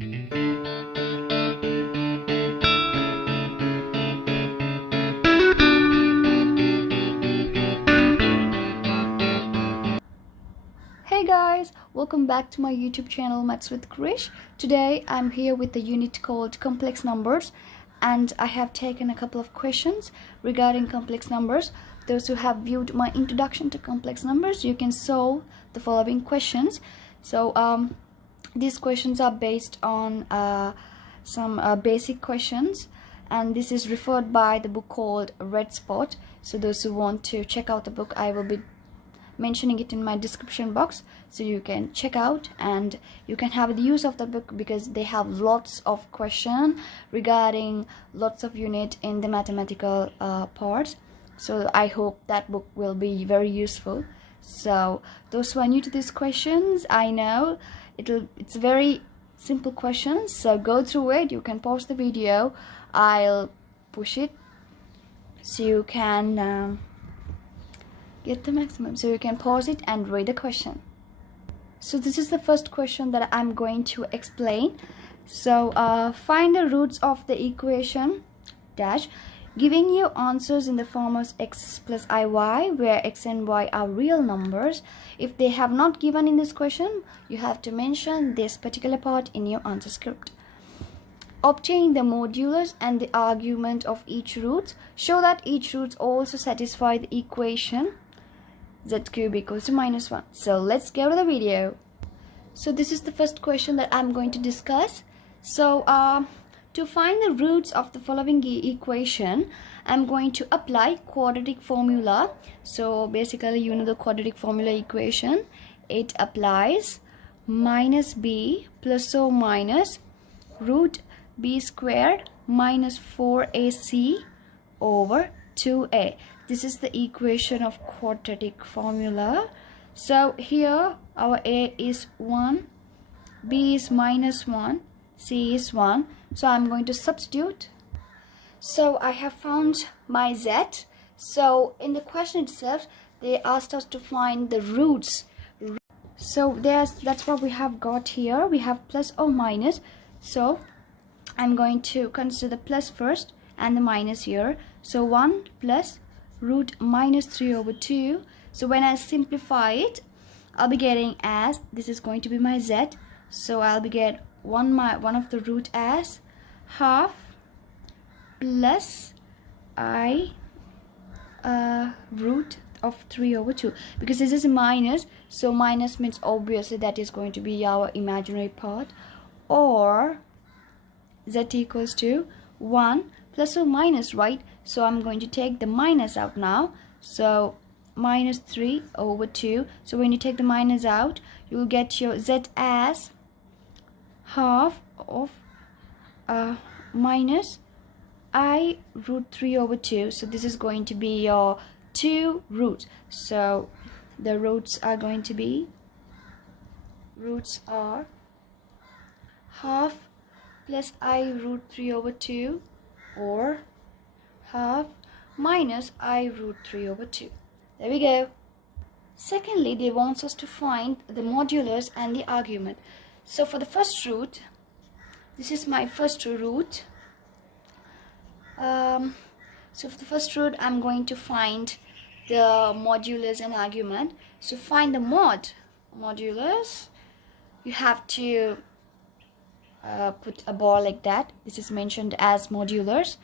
Hey guys, welcome back to my YouTube channel Maths with Krish. Today I'm here with the unit called complex numbers, and I have taken a couple of questions regarding complex numbers. Those who have viewed my introduction to complex numbers, you can solve the following questions. So these questions are based on some basic questions, and this is referred by the book called Red Spot. So those who want to check out the book, I will be mentioning it in my description box, so you can check out and you can have the use of the book, because they have lots of questions regarding lots of unit in the mathematical parts. So I hope that book will be very useful. So those who are new to these questions, I know it's very simple questions, so go through it. You can pause the video, I'll push it so you can get the maximum, so you can pause it and read the question. So this is the first question that I'm going to explain. So find the roots of the equation dash, giving you answers in the form of x plus iy, where x and y are real numbers. If they have not given in this question, you have to mention this particular part in your answer script. Obtain the modulus and the argument of each root. Show that each root also satisfy the equation z cube equals to -1. So let's go to the video. So this is the first question that I'm going to discuss. So to find the roots of the following equation, I'm going to apply quadratic formula. So basically, you know the quadratic formula equation. It applies minus b plus or minus root b squared minus 4ac over 2a. This is the equation of quadratic formula. So here our a is 1, b is -1, c is 1. So I'm going to substitute. So I have found my z. So in the question itself, they asked us to find the roots. So that's what we have got here. We have plus or minus. So I'm going to consider the plus first and the minus here. So 1 plus root -3/2. So when I simplify it, I'll be getting as, this is going to be my z. So I'll be get one of the root as half plus I root of 3/2, because this is a minus, so minus means obviously that is going to be our imaginary part, or z equals to 1 plus or minus, right? So I'm going to take the minus out now. So -3/2. So when you take the minus out, you will get your z as half of minus I root 3/2. So this is going to be your two roots. So the roots are going to be, half plus I root 3/2, or half minus I root 3/2. There we go. Secondly, they want us to find the modulus and the argument. So for the first root, this is my first root. So for the first root, I'm going to find the modulus and argument. So find the modulus, you have to put a bar like that. This is mentioned as modulus.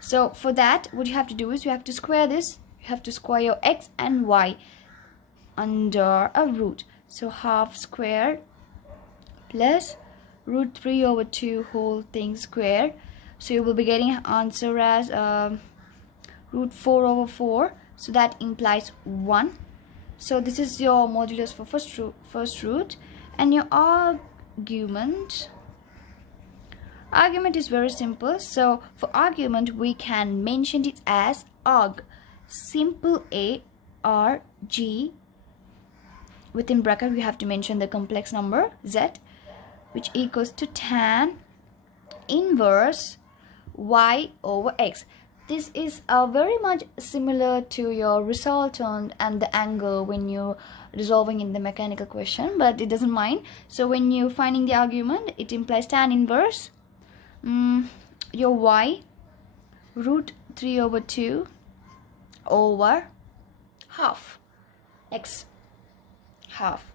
So for that, what you have to do is you have to square this. You have to square your x and y under a root. So half squared plus root 3/2 whole thing squared. So you will be getting an answer as root 4/4. So that implies 1. So this is your modulus for first root. And your argument is very simple. So for argument, we can mention it as arg, simple a r g. Within bracket, we have to mention the complex number z, which equals to tan inverse y over x. this is very much similar to your resultant and the angle when you're resolving in the mechanical question, but it doesn't mind. So when you're finding the argument, it implies tan inverse your y root 3 over 2 over half x half.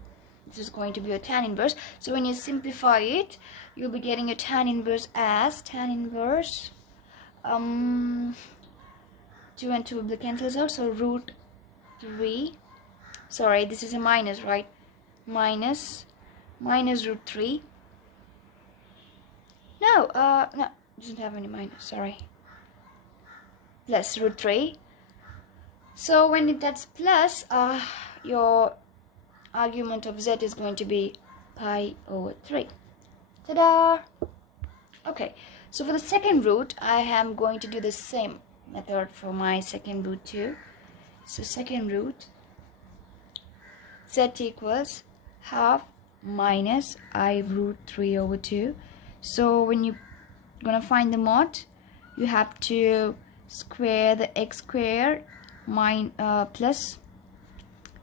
This is going to be a tan inverse. So when you simplify it, you'll be getting a tan inverse as tan inverse 2 and 2 will be cancels out, so root 3, sorry, this is a minus, right? Minus root 3. No, it doesn't have any minus, sorry. Plus root 3. So when that's plus, your argument of z is going to be pi over 3. Ta-da! Okay, so for the second root, I am going to do the same method for my second root too. So second root, z equals half minus I root 3 over 2. So when you're gonna find the mod, you have to square the x square plus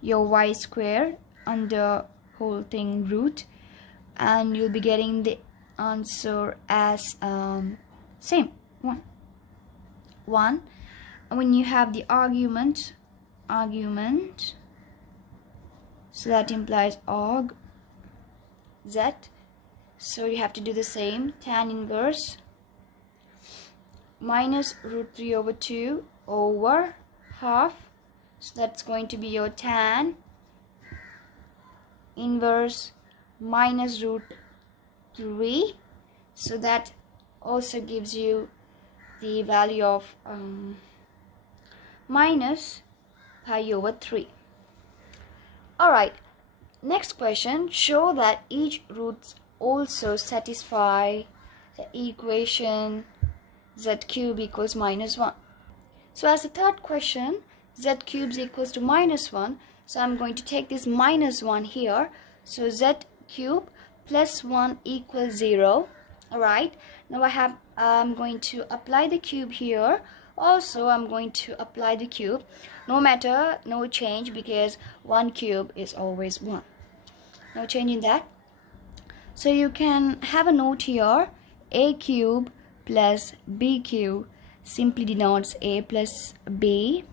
your y square under whole thing root, and you'll be getting the answer as same 1. And when you have the argument, so that implies arg z, so you have to do the same, tan inverse minus root 3 over 2 over half, so that's going to be your tan inverse minus root 3, so that also gives you the value of minus pi over 3. Alright, next question, show that each roots also satisfy the equation z cube equals minus 1. So as the third question, z cubes equals to minus 1, so I'm going to take this minus 1 here, so z cube plus 1 equals 0. Alright, now I'm going to apply the cube here. Also I'm going to apply the cube, no change, because 1 cube is always 1, no change in that. So you can have a note here, a cube plus b cube simply denotes a plus b,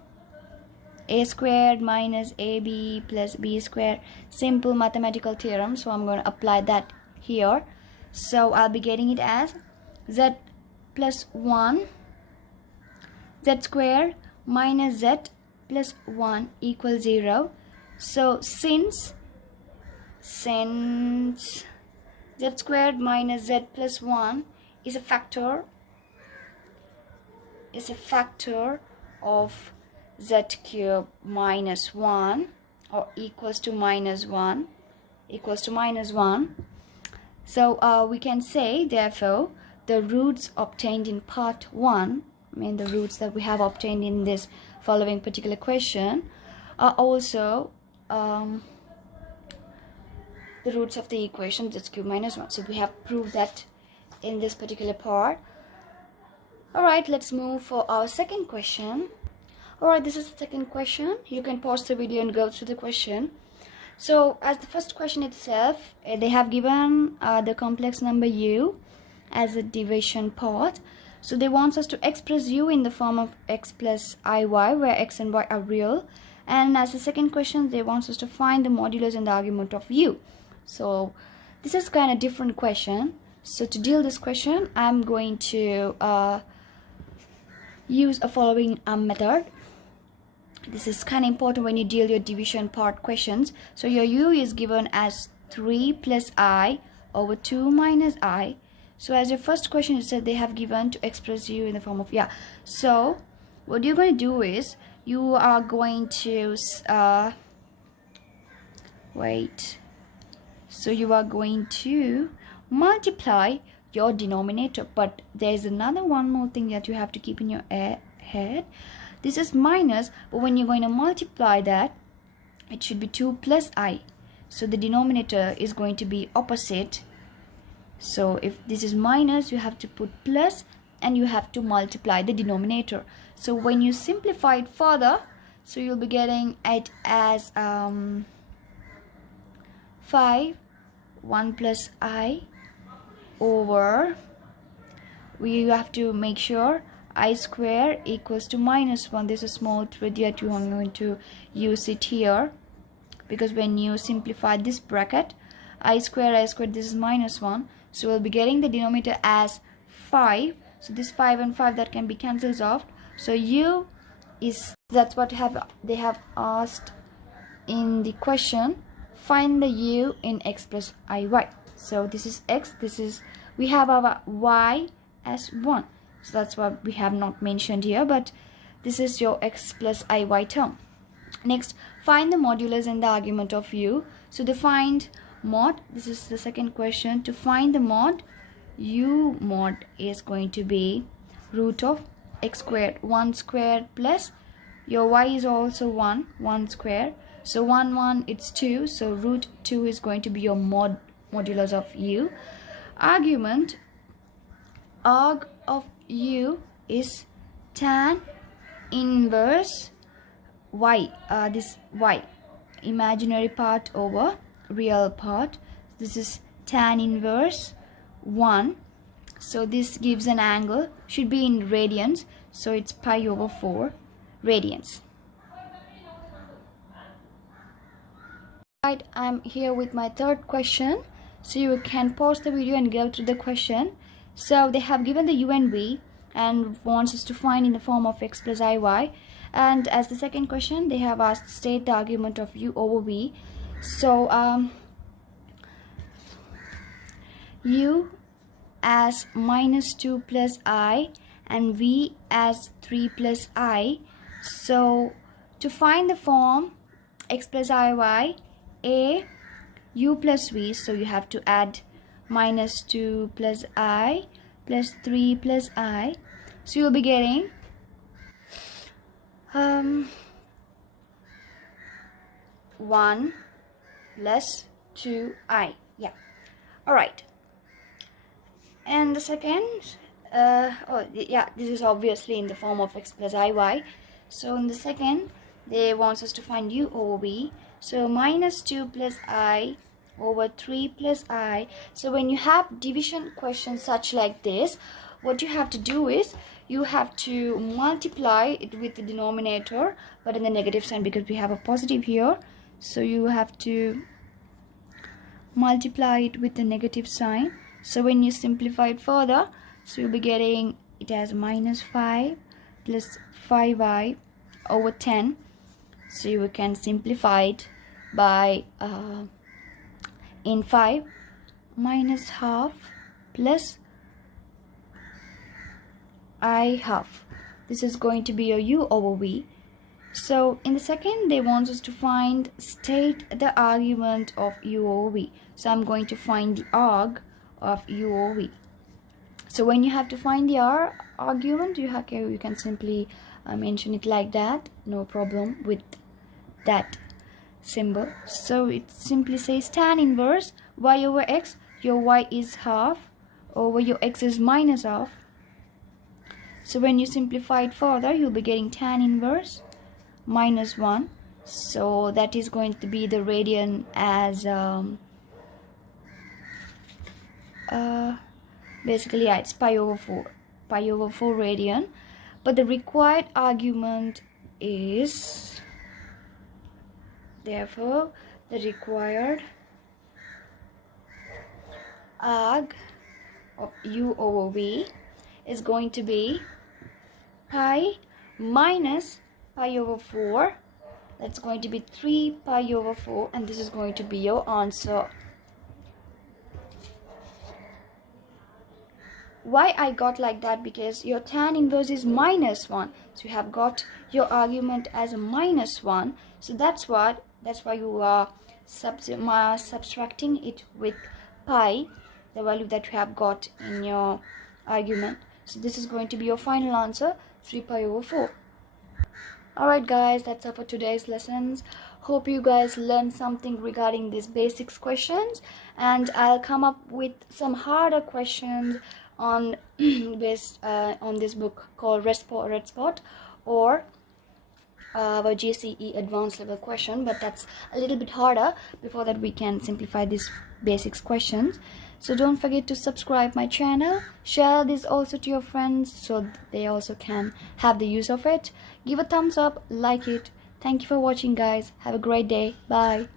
a squared minus ab plus b squared, simple mathematical theorem. So I'm going to apply that here. So I'll be getting it as z plus 1 z squared minus z plus 1 equals 0. So since z squared minus z plus 1 is a factor of z cube minus 1 or equals to minus 1, so we can say therefore the roots obtained in part 1, I mean the roots that we have obtained in this following particular question, are also the roots of the equation z cube minus 1. So we have proved that in this particular part. Alright, let's move for our second question. Alright, this is the second question. You can pause the video and go through the question. So as the first question itself, they have given the complex number u as a division part. So they want us to express u in the form of x plus iy, where x and y are real. And as the second question, they want us to find the modulus and the argument of u. So this is kind of different question. So to deal this question, I'm going to use a following method. This is kind of important when you deal your division part questions. So your u is given as 3 plus I over 2 minus I. So as your first question, it said they have given to express u in the form of So what you're going to do is you are going to So you are going to multiply your denominator, but there's one more thing that you have to keep in your head. This is minus, but when you're going to multiply that, it should be 2 plus I. So the denominator is going to be opposite. So if this is minus, you have to put plus, and you have to multiply the denominator. So when you simplify it further, so you'll be getting it as 5 1 plus I over, we have to make sure I square equals to minus 1. This is a small trick that you are going to use it here, because when you simplify this bracket, I square, this is minus 1, so we'll be getting the denominator as 5. So this 5 and 5 that can be cancelled off. So u is, that's what they have asked in the question. Find the u in x plus iy. So this is x, this is, we have our y as 1, so that's what we have not mentioned here, but this is your x plus iy term. Next, find the modulus and the argument of u. So to find mod, this is the second question. To find the mod, u mod is going to be root of x squared, 1 squared, plus your y is also 1 squared. So 1 1, it's 2, so root 2 is going to be your modulus of u. Argument, arg of u is tan inverse y, this y, imaginary part over real part. This is tan inverse 1, so this gives an angle, should be in radians, so it's pi over 4 radians. Right, I'm here with my third question, so you can pause the video and go through the question. So they have given the u and v and wants us to find in the form of x plus iy, and as the second question they have asked state the argument of u over v. So u as minus 2 plus I and v as 3 plus I. So to find the form x plus iy, a u plus v, so you have to add minus 2 plus I plus 3 plus I, so you'll be getting 1 plus 2I. Yeah, all right. And the second, this is obviously in the form of x plus iy. So in the second, they want us to find u over v. So minus 2 plus I over 3 plus I. So when you have division questions such like this, what you have to do is you have to multiply it with the denominator, but in the negative sign, because we have a positive here. So you have to multiply it with the negative sign. So when you simplify it further, so you'll be getting it as minus 5 plus 5i over 10. So you can simplify it by in 5 minus half plus I half. This is going to be your u over v. So in the second, they want us to find state the argument of u over v. So I'm going to find the arg of u over v. So when you have to find the argument, you can simply mention it like that, no problem with that symbol. So it simply says tan inverse y over x. Your y is half over your x is minus half. So when you simplify it further, you'll be getting tan inverse minus 1. So that is going to be the radian as basically, yeah, it's pi over 4 radian. But the required argument is, therefore the required arg of u over v is going to be pi minus pi over 4. That's going to be 3 pi over 4, and this is going to be your answer. Why I got like that? Because your tan inverse is minus 1, so you have got your argument as a minus 1. So that's why you are subtracting it with pi, the value that you have got in your argument. So this is going to be your final answer, 3 pi over 4. Alright guys, that's all for today's lessons. Hope you guys learned something regarding these basics questions, and I'll come up with some harder questions on based on this book called Red Spot, or our GCE advanced level question, but that's a little bit harder. Before that, we can simplify these basics questions. So don't forget to subscribe my channel, share this also to your friends so they also can have the use of it. Give a thumbs up, like it. Thank you for watching, guys. Have a great day. Bye.